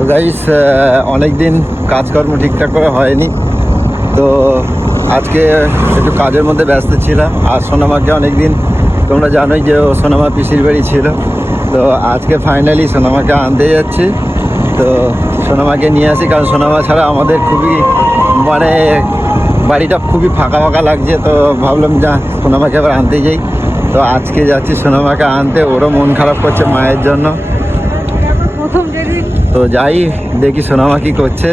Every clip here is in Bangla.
তো গাইস অনেক দিন কাজকর্ম ঠিকঠাক করে হয়নি। তো আজকে একটু কাজের মধ্যে ব্যস্ত ছিলাম। আর সোনামাকে অনেক দিন তোমরা জানোই যে ও সোনামা পিসির বাড়ি ছিল। তো আজকে ফাইনালি সোনামাকে আনতে যাচ্ছি। তো সোনামাকে নিয়ে আসি, কারণ সোনামা ছাড়া আমাদের খুবই মানে বাড়িটা খুবই ফাঁকা ফাঁকা লাগছে। তো ভাবলাম যা, সোনামাকে আবার আনতে যাই। তো আজকে যাচ্ছি সোনামাকে আনতে। ওরও মন খারাপ করছে মায়ের জন্য। তো যাই দেখি সোনামা কি করছে।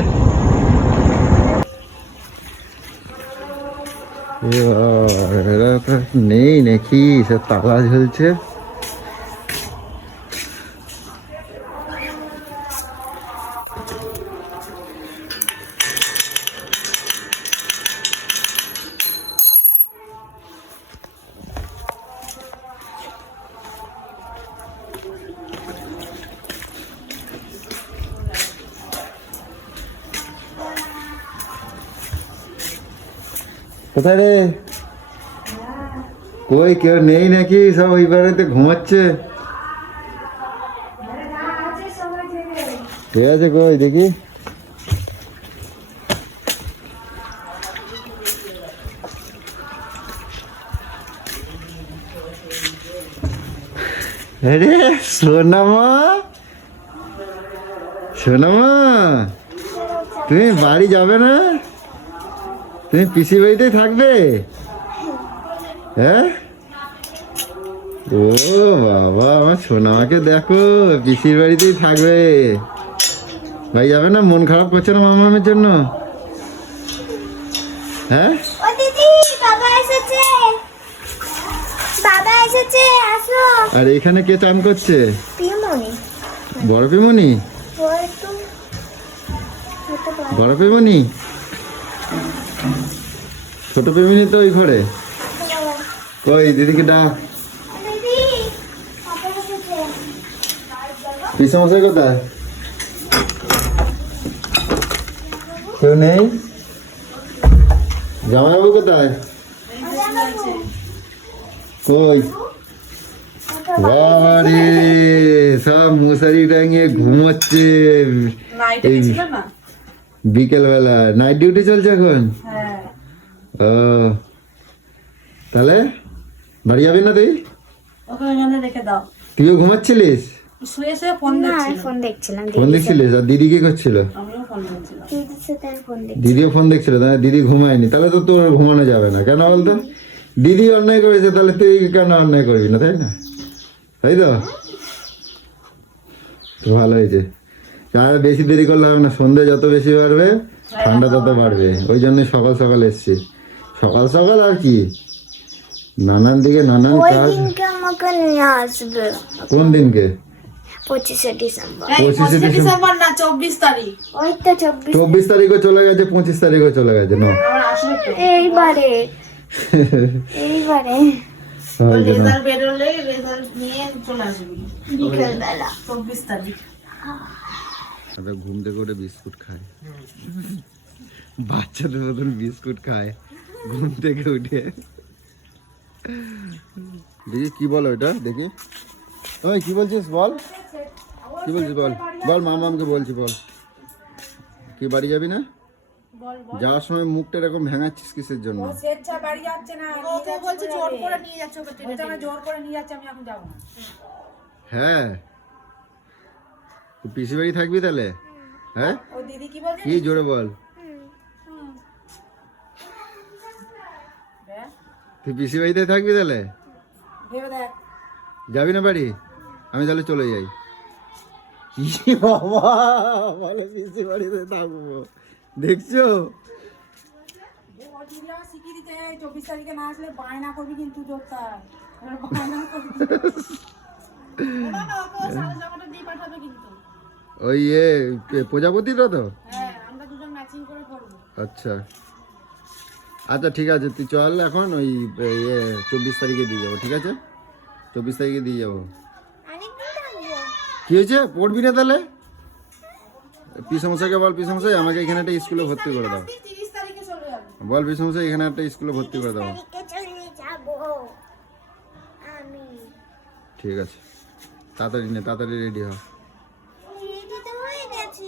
নেই নাকি সে তালা ঝুলছে। কোথায় রে? কই, কেউ নেই নাকি? সব ওই বাড়িতে ঘুমাচ্ছে। ঠিক আছে কই, দেখি। আরে, সোনামা। সোনামা, তুমি বাড়ি যাবে না? তুমি পিসি বাড়িতেই থাকবে? হ্যাঁ? ও বাবা আমার সোনামাকে দেখো পিসির বাড়িতেই থাকবে। ভাই যাবে না? মন খারাপ করছে না মামা মামামের জন্য? হ্যাঁ? আর এখানে কে চান করছে? পিমনি। বড় পিমনি ছোট পিমনি তো ওই ঘরে? কই দিদিকে ডাক। পিসমশাই কোথায়? কেউ নেই? জামাইবাবু কোথায়? কই? বাবারে সব মশারি টাঙিয়ে ঘুমাচ্ছে। নাইটে এই- গেছিল না বিকেল বেলা নাইট ডিউটি চলছে এখন? হ্যাঁ। ও। তাহলে বাড়ি যাবি না তুই? তুইও ঘুমাচ্ছিলিস? ফোন দেখছিলিস? আর দিদি কি করছিল? আমিও ফোন দেখছিলাম। দিদির সাথে আমি ফোন দেখ দিদিও ফোন দেখছিল তাহলে দিদি ঘুমায়নি। তাহলে তো তোর ঘুমানো যাবে না কেন বলতো? দিদি অন্যায় করেছে তাহলে তুই কেন অন্যায় করবি না তাই না? তাই তো? তো ভালো হয়েছে। আর বেশি দেরি করলে হবে না সন্ধে যত বেশি বাড়বে ঠান্ডা তত বাড়বে। ওই জন্য সকাল সকাল এসছি। সকাল সকাল আর কি? নানান দিকে নানান কাজ। দিনকে আমাকে নিয়ে আসবে। কোন দিনকে? পঁচিশে ডিসেম্বর। পঁচিশে পঁচিশে ডিসেম্বর। ডিসেম্বর না চব্বিশ তারিখ। ওই তো চব্বিশ চব্বিশ তারিখও চলে গেছে পঁচিশ তারিখও চলে গেছে না? আমার আসলে তো এইবারে। এইবারে। ওই জন্য রেজাল্ট বেরোলে রেজাল্ট নিয়ে চলে আসবি। বিকেলবেলা। চব্বিশ তারিখ। ওটা ঘুম থেকে উঠে বিস্কুট খায় বাচ্চাদের মতন বিস্কুট খায়। ঘুম থেকে উঠে। দেখি কি বলো এটা? দেখি। ওই কি বলছিস বল? কি বলছিস বল? বল মামামকে বলছি বল। কি বাড়ি যাবি না? যাওয়ার সময় মুখটা এরকম ভেঙাচ্ছিস কিসের জন্য? বাড়ি যাচ্ছে না জোর করে নিয়ে যাচ্ছে ওকে টেনে বলছে আমি জোর করে নিয়ে যাচ্ছে আমি এখন যাব না। হ্যাঁ। পিসি বাড়ি থাকবি তাহলে? হ্যাঁ? কি জোরে বল? তুই পিসি বাড়িতে থাকবি তাহলে? যাবি না বাড়ি? আমি তাহলে চলে যাই। কি বাবা বলে পিসি বাড়িতে থাকব। দেখছ? চব্বিশ তারিখে না আসলে বায়না করবি কিন্তু বায়না করবি। কিন্তু। ওই ইয়ে প্রজাপতিটা তো হ্যাঁ আচ্ছা। আচ্ছা ঠিক আছে তুই চল এখন ওই ইয়ে চব্বিশ তারিখে দিয়ে যাব ঠিক আছে? চব্বিশ তারিখে দিয়ে যাব। কি হয়েছে? পড়বি না তাহলে? পিসমশাইকে বল পিসমশাই আমাকে এখানে একটা স্কুলে ভর্তি করে দাও। বল পিসমশাই এখানে একটা স্কুলে ভর্তি করে দাও। ঠিক আছে। তাড়াতাড়ি নে তাড়াতাড়ি রেডি হ রেডি তো হয়ে গেছে আছি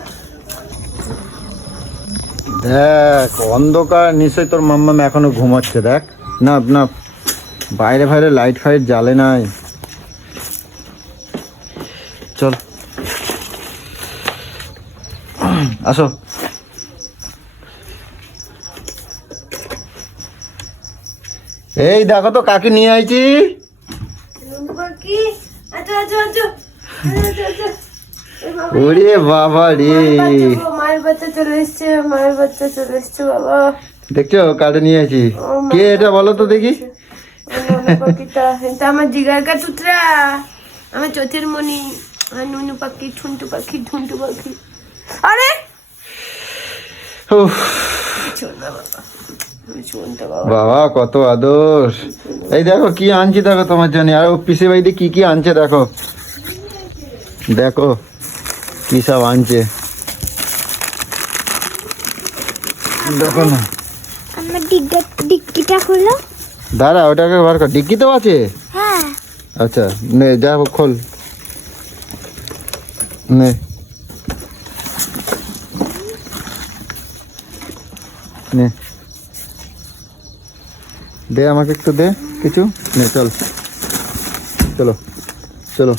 দেখ অন্ধকার নিশ্চয়ই তোর মাম্মাম এখনও ঘুমাচ্ছে দেখ। না না বাইরে বাইরে লাইট ফাইট জ্বালে নাই। চল। আসো। এই দেখো তো কাকে নিয়ে আইছি। ওরে বাবা রে। বাচ্চা, চলে এসছে মায়ের বাচ্চা চলে এসছে বাবা। দেখছ কাকে নিয়ে মা। কে এটা বলো তো দেখি। এটা আমার জিগার কা টুকরা। আমার চোখের মনি নুনু পাখি ঠুনটু পাখি ঠুনটু পাখি। আরে! বাবা কত আদর। এই দেখো কি আনছি দেখো তোমার জন্য। আর ও পিসে বাড়িতে কি কি আনছে দেখো। দেখো কি সব আনছে। দেখো না। আমার ডিগ্গা ডিগ্গিটা খুলো। দাঁড়া ওটাকে বার কর। ডিক্কিতেও আছে? হ্যাঁ। আচ্ছা নে যা খোল। নে। নে। দে আমাকে একটু দে কিছু। নে চল। চলো চলো।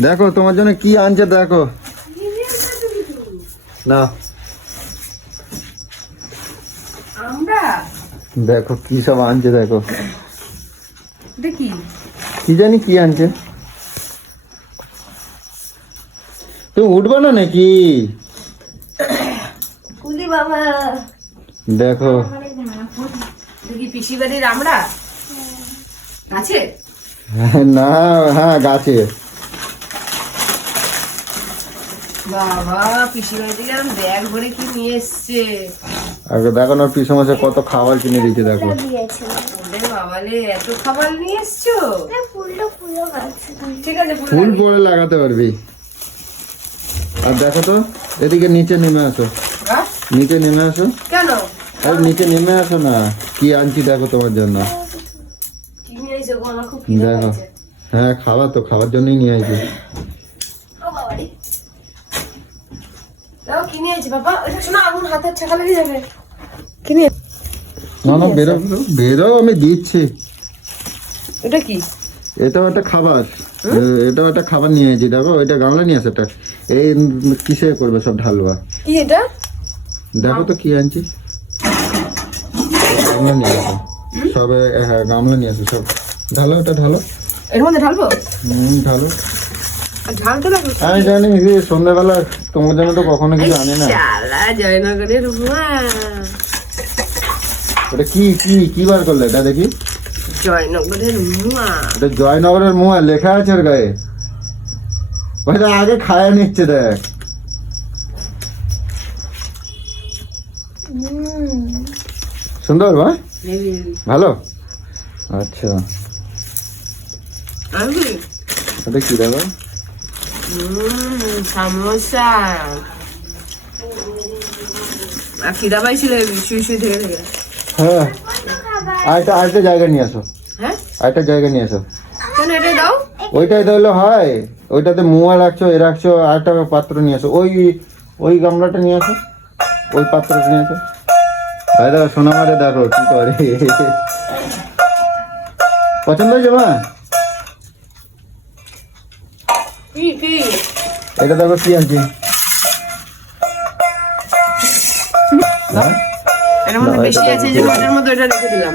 দেখো তোমার জন্য কি আনছে দেখো। না আমরা দেখো কি সব আনছে দেখো। দেখি। কি জানি কি আনছে। তুমি উঠবে না নাকি? কুলি বাবা। দেখো। দেখি পিসি বাড়ির আমরা? আছে? না হ্যাঁ গাছে। বাবা পিসি বাড়ি থেকে ব্যাগ ভরে কি নিয়ে এসছে? আগে দেখো না পিসে মাসে কত খাবার কিনে দিয়েছে দেখো। ফুল পরে লাগাতে পারবি। আর দেখো তো এদিকে নিচে নেমে আসো। হ্যাঁ? নিচে নেমে আসো। কেন? আরে নিচে নেমে আসো না। কি আনছি দেখো তোমার জন্য। কি নিয়ে এসে গো? আমার খুব খিদে দেখো। হ্যাঁ খাবার তো খাবার জন্যই নিয়ে আসি বাবা? এটা শোনো আগুন হাতের ছাকা লেগে যাবে। না না বেরো বেরো বেরো আমি দিচ্ছি। এটা কি? এটাও একটা খাবার। এটাও একটা খাবার নিয়ে এসেছি দেখো এটা গামলা নিয়ে আসে এটা এই কিসে করবে সব ঢালবা কি এটা? দেখো তো কি আনছি। গামলা নিয়ে আসো সবে হ্যাঁ গামলা নিয়ে আসো সব। ঢালো ওটা ঢালো। এর মধ্যে ঢালবো? হুম ঢালো। আর ঢালতে লাগবে আমি জানি সন্ধ্যাবেলা তোমার জন্য তো কখনো কিছু আনে না। জয়নগরের ওটা কি কি কি বার করলে? এটা দেখি। জয়নগরের মা এটা জয়নগরের মুয়া লেখা আছে ওর গায়ে। ওইটা আগে খায়া নিচ্ছে দেখ। সুন্দর ভাই? ভালো? আচ্ছা। এটা কি দেখো সামোসা। আর খিদা পাইছিল শুয়ে শুয়ে থেকে থেকে। হ্যাঁ। আরেকটা আরেকটা জায়গা নিয়ে আসো। হ্যাঁ? আরেকটা জায়গা নিয়ে আসো। কেন এটা দাও? ওইটাই তাহলে হয়। ওইটাতে মুয়া রাখছো এ রাখছো আরেকটা পাত্র নিয়ে আসো। ওই ওই গামলাটা নিয়ে আসো। ওই পাত্রটা নিয়ে আসো। ভাই দেখো সোনা মারে দেখো কি করে। পছন্দ হয়েছে মা? এটা দেখো কি আনছি হ্যাঁ? এর মধ্যে বেশি আছে যে এটার মধ্যে এটা রেখে দিলাম।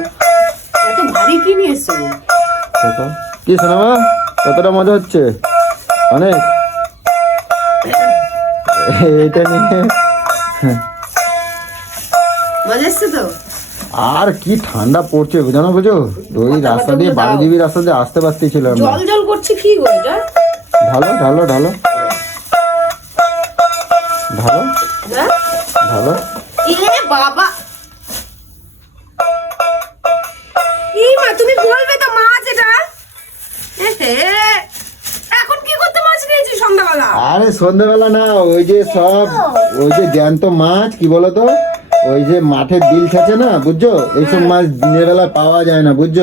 এত ভারী কি নিয়ে এসছো কি শোনাবা কতটা মজা হচ্ছে? অনেক। এটা নিয়ে মজা এসছে তো? আর কি ঠান্ডা পড়ছে জানো বুঝো? ওই রাস্তা দিয়ে বারোজিবি রাস্তা দিয়ে আসতে পারতেছিল ছিল জল জল করছে কি গো এটা? ঢালো ঢালো ঢালো। ঢালো। হ্যাঁ? ঢালো। বাবা সন্ধ্যাবেলা না ওই যে সব ওই যে জ্যান্ত মাছ কি বলতো? ওই যে মাঠে বিল থাকে না বুঝছ? এইসব মাছ দিনের বেলা পাওয়া যায় না বুঝছ?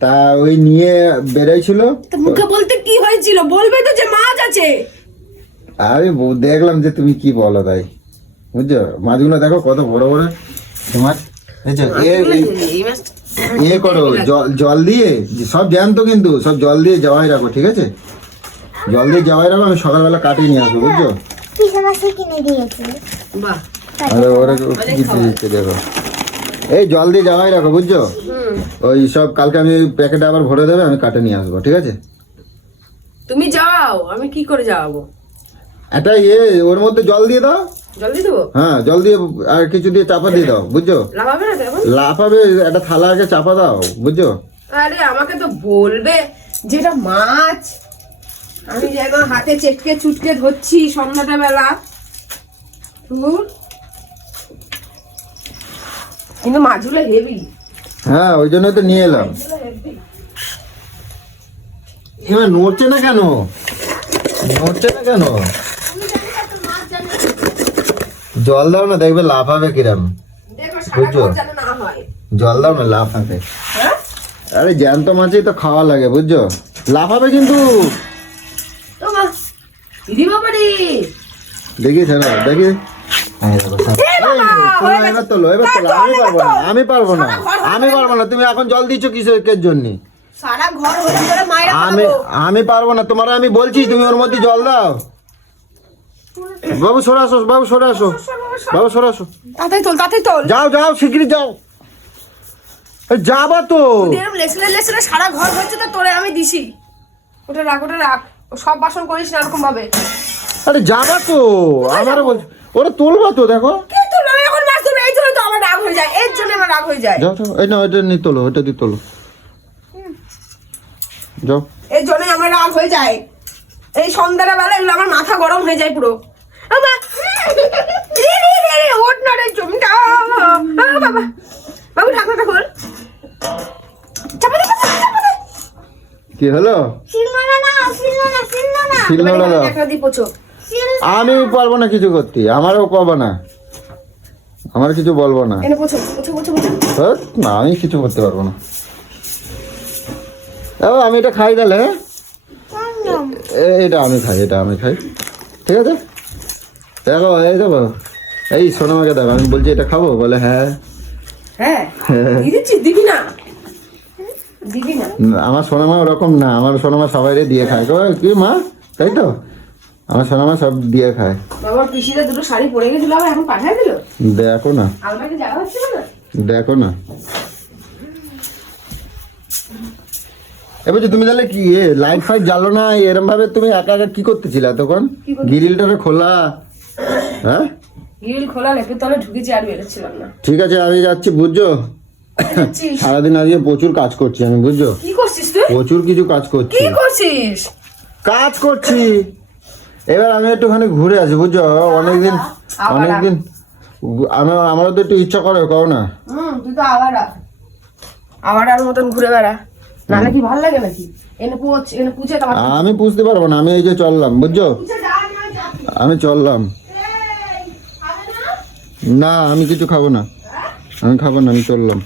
তা ওই নিয়ে বেরোইছিল তো মুখে বলতে কি হয়েছিল? বলবে তো যে মাছ আছে। আমি দেখলাম যে তুমি কি বলো তাই বুঝছ? মাছগুলো দেখো কত বড় বড়। মাছ এ- ইয়ে করো জল জল দিয়ে সব জ্যান্ত কিন্তু সব জল দিয়ে জবাই রাখো ঠিক আছে? জল দিয়ে জবাই রাখো আমি সকালবেলা কাটিয়ে নিয়ে আসব বুঝছ? কিনে দিয়েছে। বাহ। আরে ওরা কি দিচ্ছে দেখো। এই জল দিয়ে জবাই রাখো বুঝছ? ওই সব কালকে আমি প্যাকেটে আবার ভরে দেবে আমি কাটে নিয়ে আসব ঠিক আছে? তুমি যাও আমি কি করে যাব? একটা ইয়ে ওর মধ্যে জল দিয়ে দাও। দেবো? হ্যাঁ জল দিয়ে আর কিছু দিয়ে চাপা দিয়ে দাও বুঝছ? লাগাবে না এখন? লাফাবে একটা থালা আগে চাপা দাও বুঝছ? আরে আমাকে তো বলবে যেটা মাছ আমি যে এখন হাতে চেটকে চুটকে ধরছি সন্ধ্যাটা বেলা। কিন্তু মাছগুলো হেভি হ্যাঁ ওই জন্য তো নিয়ে এলাম। এবার নড়ছে না কেন? নড়ছে না কেন? জল দাও না দেখবে লাফাবে কিরম। বুঝছ? যেন জল দাও না লাফাবে হ্যাঁ? আরে জ্যান্ত মাছই তো খাওয়া লাগে বুঝছ? লাফাবে কিন্তু। তো মা দিদি বাবা রে দেখি দেখি আমি পারব না আমি পারব না আমি পারব না তুমি এখন জল দিচ্ছ কিসের জন্য? সারা ঘর হলে করে মায়েরা আমি আমি পারব না তোমার আমি বলছি তুমি ওর মধ্যে জল দাও। বাবু সরে আসো বাবু সরে আসো। বাবু সরে আসো। তোল তোল। যাও যাও শিগগিরি যাও। যাবা তো। এরকম লেসলে লেসলে সারা ঘর হচ্ছে তো তোরে আমি দিছি। ওটা রাখ ওটা রাখ। সব বাসন করিস না এরকম ভাবে। আরে যাবা তো আমারও বলছি ওরা তুলবা তো দেখো। কিন্তু আমি এখন মাছ ধরবো এই জন্য তো আমার রাগ হয়ে যায়। এর জন্য আমার রাগ হয়ে যায়। যাও যাও এই না এটা নিয়ে তোলো এটা দিয়ে তোলো। যাও। এর জন্যই আমার রাগ হয়ে যায়। এই সন্ধ্যাটা বেলা এগুলো আমার মাথা গরম হয়ে যায় পুরো। আমা, রে, রে, রে, রে, ওঠ না রে, জমিটা। বাবা। বাবু ঠাকুরটা খোল। চাপা চাপা দে, চাপা দে। কি হলো। আমি পারব না কিছু করতে আমারও পাবো না। আমার কিছু বলব না। হ্যাঁ, না আমি কিছু করতে পারব না। আমি এটা খাই তাহলে হ্যাঁ? এ- এটা আমি খাই এটা আমি খাই। ঠিক আছে? দেখো এই দেখো এই সোনামাকে দেখো আমি বলছি এটা খাব? বলে হ্যাঁ। হ্যাঁ। দিবি না না, আমার সোনামা ওরকম না আমার সোনামা সবাই দিয়ে খায়। কো, কি মা? তাই তো? আমার সোনামা সব দিয়ে খায়। বাবার পিসিরা দুটো শাড়ি পরে গেছিল আবার এখন পাঠায় দিল? দেখো না। আলমারিতে জায়গা হচ্ছিল না দেখো না। এবার তুমি তাহলে কি লাইট ফাইট জ্বালো না? এরম ভাবে তুমি একা একা কি করতেছিলে তখন? গ্রিলটা খোলা। হ্যাঁ? গ্রিল খোলা লেপের তলে ঢুকেছি আর বেরোচ্ছিলাম না। ঠিক আছে আমি যাচ্ছি বুঝছ? সারাদিন আজকে প্রচুর কাজ করছি আমি বুঝছ? কি করছিস তুই? প্রচুর কিছু কাজ করছি। কি করছিস? কাজ করছি। এবার আমি একটুখানি ঘুরে আসি বুঝছ? অনেকদিন অনেকদিন আমার আমারও তো একটু ইচ্ছা করে কও না? হুম তুই তো আবার আবার আর মতন ঘুরে বেড়া। নাহলে কি ভালো লাগে নাকি? এনে পোচ এনে তোমার আমি বুঝতে পারব না আমি এই যে চললাম বুঝছ? আমি চললাম। না আমি কিছু খাব না। আমি খাব না আমি চললাম।